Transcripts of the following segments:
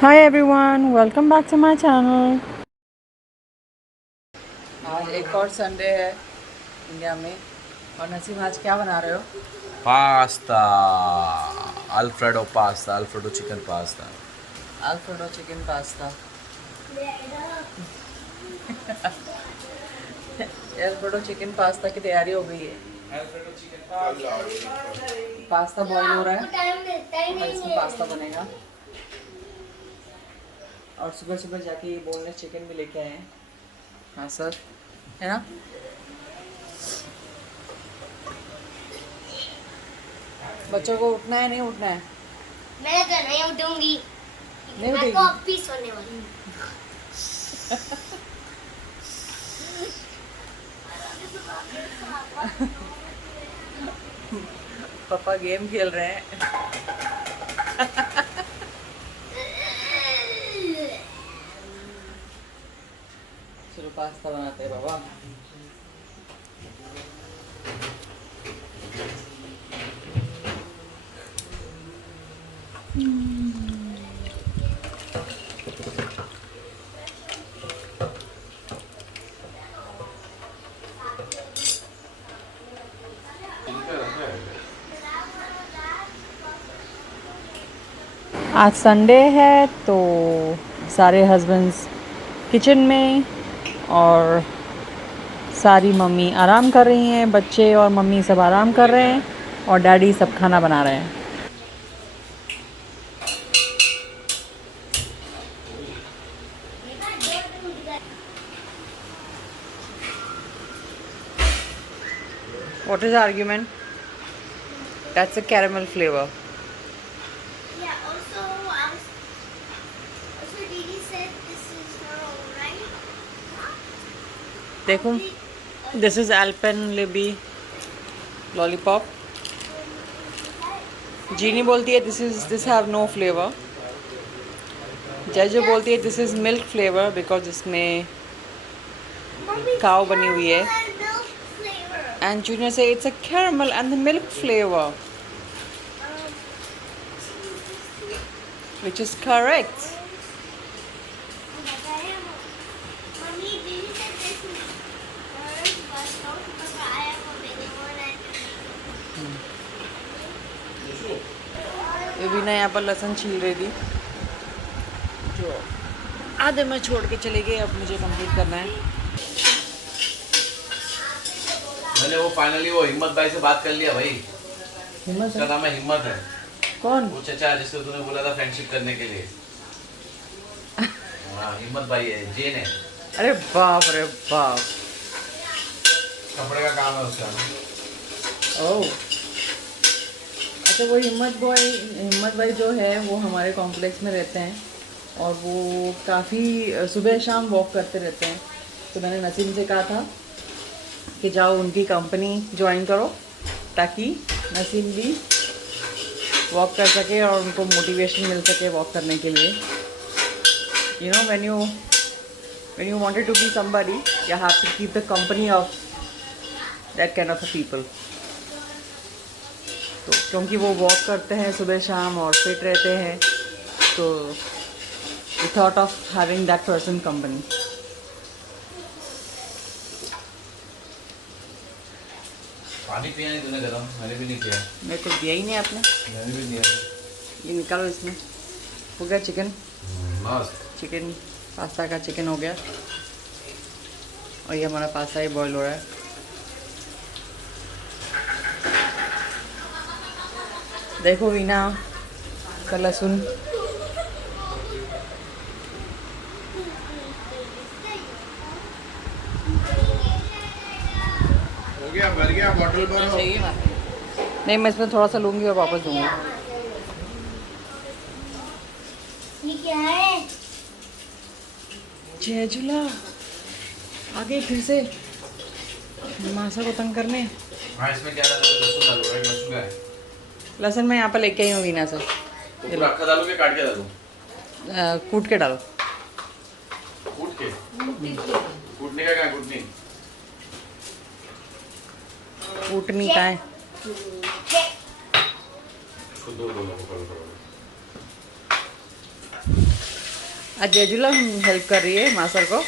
Hi everyone, welcome back to my channel. आज एक और संडे है इंडिया में। और नसीम आज क्या बना रहे हो? Pasta, alfredo chicken pasta. Alfredo chicken pasta. Alfredo chicken pasta की तैयारी हो गई है। पास्ता बॉईल हो रहा है और इसमें पास्ता बनेगा। और सुबह सुबह जाके ये बोनलेस चिकन भी लेके आए हैं। हाँ सर, है ना? बच्चों को उठना है नहीं उठना है? मैं तो नहीं उठूंगी। नहीं मैं उठेगी? तो अब भी सोने वाली हूँ। पापा गेम खेल रहे हैं। चलो पास्ता बनाते हैं बाबा। आज संडे है तो सारे हस्बैंड्स किचन में और सारी मम्मी आराम कर रही हैं। बच्चे और मम्मी सब आराम कर रहे हैं और डैडी सब खाना बना रहे हैं। What is the argument? That's a caramel flavor. Yeah, also Didi said this is her own, right? देखो, this is Alpenlibe lollipop. जीनी बोलती है this have no flavor. जैजो बोलती है this is milk flavor because इसमें Mommy, काव बनी हुई है। caramel and milk flavor. And Junior say it's a caramel and the milk flavor, which is correct. Mommy, Didi said this is hers, but don't remember I have a bigger one. ये भी ना यहाँ पर लहसुन छील रही थी जो आधे में छोड़ के चले गए। अब मुझे कंप्लीट करना है। मैंने वो फाइनली वो हिम्मत भाई से बात कर लिया भाई। हिम्मत उसका है? नाम है हिम्मत है। कौन? वो चचा जिससे तूने बोला था फ्रेंडशिप करने के लिए। हाँ हिम्मत भाई है, जेन है। अरे बाप रे बाप। कपड़े का काम है उसका। ओह अच्छा, वो हिम्मत भाई जो है वो हमारे कॉम्प्लेक्स में रहते हैं और वो काफ़ी सुबह शाम वॉक करते रहते हैं। तो मैंने नसीम से कहा था कि जाओ उनकी कंपनी ज्वाइन करो ताकि नसीम भी वॉक कर सके और उनको मोटिवेशन मिल सके वॉक करने के लिए। You know when you wanted to be somebody, you have to keep the company of that kind of a people. तो क्योंकि वो वॉक करते हैं सुबह शाम और फिट रहते हैं तो we thought of having that person company. पानी पिया नहीं तूने गरम? मैंने भी नहीं पिया। मेरे को दिया ही नहीं आपने। मैंने भी दिया। ये निकालो इसमें। हो गया चिकन। मस्त। चिकन पास्ता का चिकन हो गया और ये हमारा पास्ता ही बॉईल हो रहा है। देखो वीना का लहसुन। हो गया, भर गया, बॉटल भरो। चाहिए ना? नहीं, मैं इसमें थोड़ा सा लूँगी और वापस दूँगी। ये क्या है? जय झूला आ गई फिर से मासा को तंग करने। हाँ इसमें क्या डालोगे? लहसुन डालो, राइट? लहसुन का है। लहसुन मैं यहाँ पर लेके आई हूँ वीना से। तो पूरा अक्का डालोगे, काट के डालूं? कूट के डालो। कूट के? कूटने का क्या है? कूटनी? कूटनी का है। इसको दो दो लोगों को करो। आज जेजुला हेल्प कर रही है मासर को।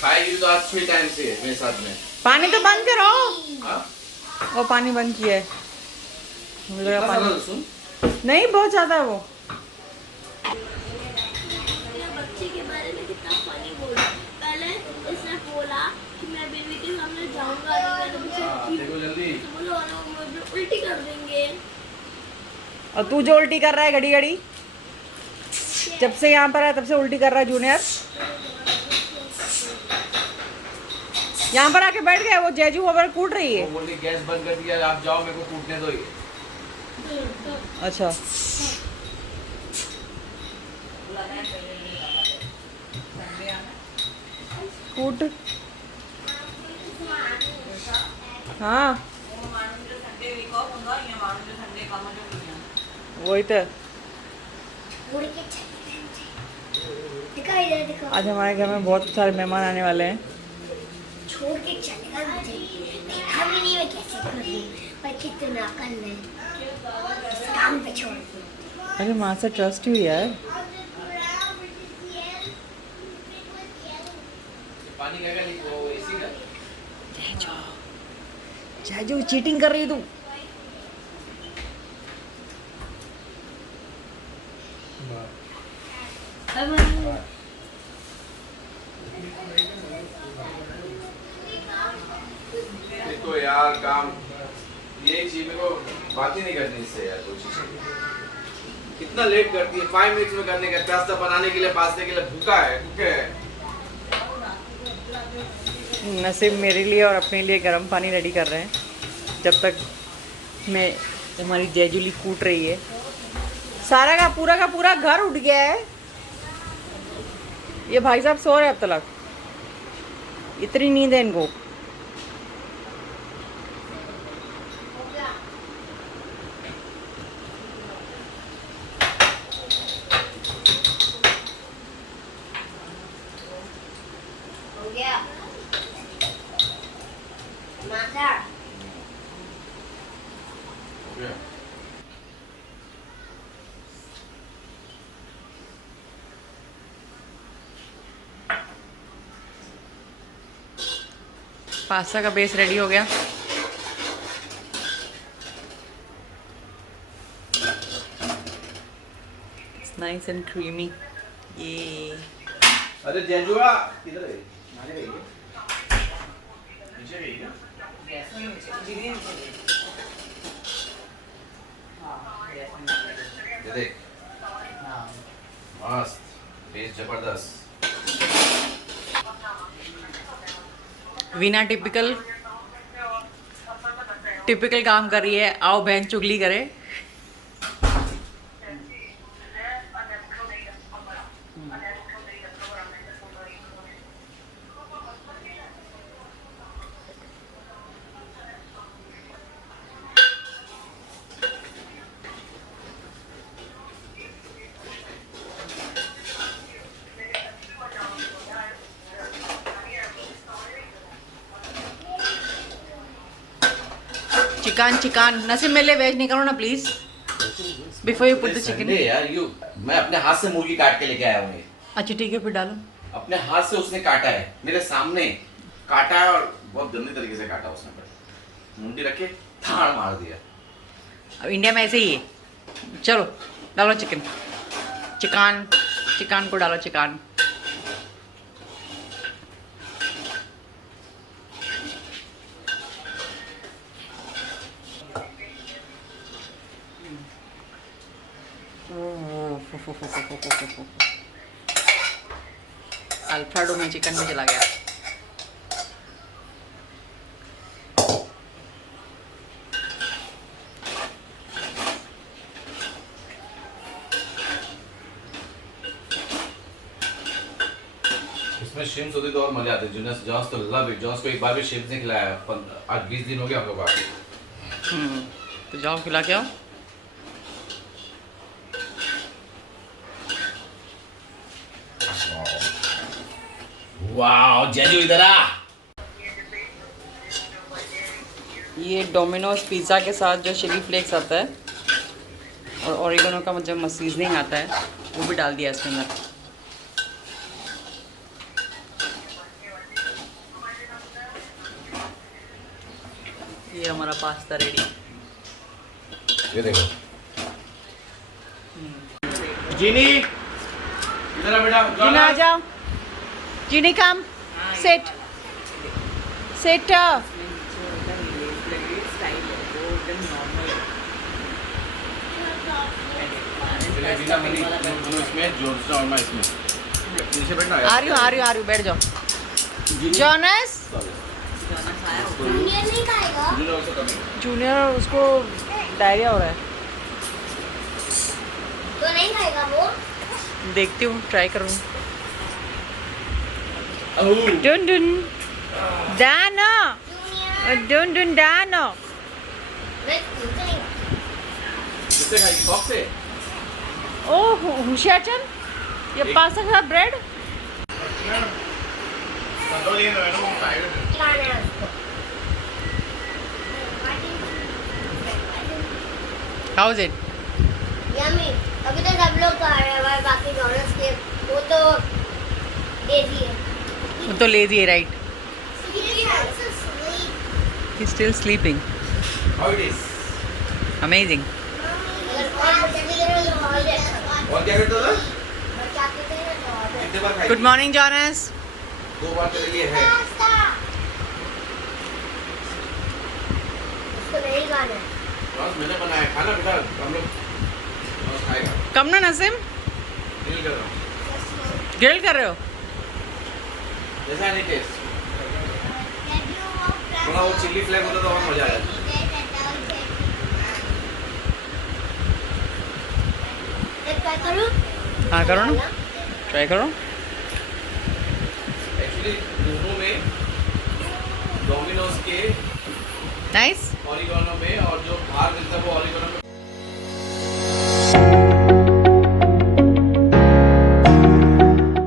खाएगी तो आज 6 टाइम से मेरे साथ में। पानी तो बंद करो। हाँ? वो पानी बंद किया है। मुझे लगा कितना पानी सारा लहसुन? नहीं, बहुत ज्यादा है वो। बच्चे के बारे में कितना फनी बोला। पहले इसने बोला कि मैं बेबी के सामने जाऊंगा नहीं, मैं तो देखो जल्दी। बोलो ना मुझे उल्टी कर देंगे। और तू जो उल्टी कर रहा है घड़ी घड़ी, जब से यहाँ पर है तब से उल्टी कर रहा है जूनियर। यहाँ पर आके बैठ गया वो जेजू, वहाँ पर कूट रही है। वो बोली गैस बंद कर दिया, आप जाओ मेरे को कूटने दो ये। अच्छा कूट। हाँ वही तो। आज हमारे घर में बहुत सारे मेहमान आने वाले हैं। छोड़ के चलेगा मुझे, देखा भी नहीं मैं कैसे कर रही हूँ, पर कितना कर ले काम पे छोड़। अरे माँ से ट्रस्ट हुई यार। पानी का क्या वो एसी का? जेजू चीटिंग कर रही है तू। तो यार काम ये चीज मेरे को बात ही नहीं करनी इससे यार। कोई चीज कितना लेट करती है, 5 मिनट्स में करने का। पास्ता बनाने के लिए, पास्ते के लिए भूखा है, भूखे है। नसीब मेरे लिए और अपने लिए गर्म पानी रेडी कर रहे हैं, जब तक मैं हमारी जेजुली कूट रही है। सारा का पूरा घर उठ गया है। ये भाई साहब सो रहे हैं अब तक, इतनी नींद है इनको। हो गया माता। पास्ता का बेस रेडी हो गया। It's nice and creamy. ये अरे जेजुआ किधर है? नाले गई है? नीचे गई क्या? ये देख मस्त, टेस्ट जबरदस्त। वीना टिपिकल काम कर रही है। आओ बहन चुगली करे। चिकन नसीब मेरे लिए वेज नहीं करो ना please, before you put the chicken. यार यू, मैं अपने हाथ से मुर्गी काट के लेके आया हूँ ये। अच्छा ठीक है फिर डालो। अपने हाथ से उसने काटा है, मेरे सामने काटा है, और बहुत गंदे तरीके से काटा उसने। पर मुंडी रख के थाड़ मार दिया। अब इंडिया में ऐसे ही है। चलो डालो चिकन को डालो चिकन। अल्फ्रेडो में चिकन में चला गया। इसमें शिम्स होती तो और मजा आते। जॉन्स तो लव इट। जॉन्स को एक बार भी शिम्स नहीं खिलाया। आज 20 दिन हो गया हम लोग आके। तो जाओ खिला के आओ। वाओ जेजू इधर आ। ये डोमिनोज पिज़्ज़ा के साथ जो चिली फ्लेक्स आता है और ऑरिगेनो का जब सीजनिंग आता है वो भी डाल दिया इसके अंदर। ये हमारा पास्ता रेडी। ये देखो जीनी, इधर आ बेटा। जीना आ जाओ। जीनी कम, सिट सिट। जीना मनी दोनों इसमें, जोर्स और मैं इसमें। नीचे बैठना है। आ रही हूँ, बैठ जाओ। जॉनस जूनियर नहीं खाएगा। जीना also coming। जूनियर, उसको डायरिया हो रहा है। तो नहीं खाएगा वो। देखती हूँ, ट्राई करूँ। अहू। डुन डुन दानो, जूनियर डुन डुन दानो। मैं स्कूल से नहीं किससे खाएगी? फॉक से? ओह हुशियाचंद, ये पास्ता के साथ ब्रेड। खाना है उसको। How is it? यम्मी। अभी तो सब लोग खा रहे हैं और बाकी डोनट्स के वो तो लेजी है। वो तो लेजी है, right? He still sleeping. How it is? Amazing. और क्या करता था? कितने बार खाई? Good morning Jonas. 2 बार तेरे लिए है। उसको नहीं खाना है। बस मैंने बनाया, खाना बेटा हम लोग बस खाएगा। कम ना नसीम, डील कर रहा हूँ। ग्रिल कर रहे हो? जैसा है नहीं टेस्ट। थोड़ा वो चिल्ली फ्लेक्स होता तो और मजा आ जाता। ट्राई करूँ? हाँ करो ना, ट्राई करो। एक्चुअली दोनों में डोमिनोज के नाइस। ऑरिगेनो में और जो बाहर मिलता है वो ऑरिगेनो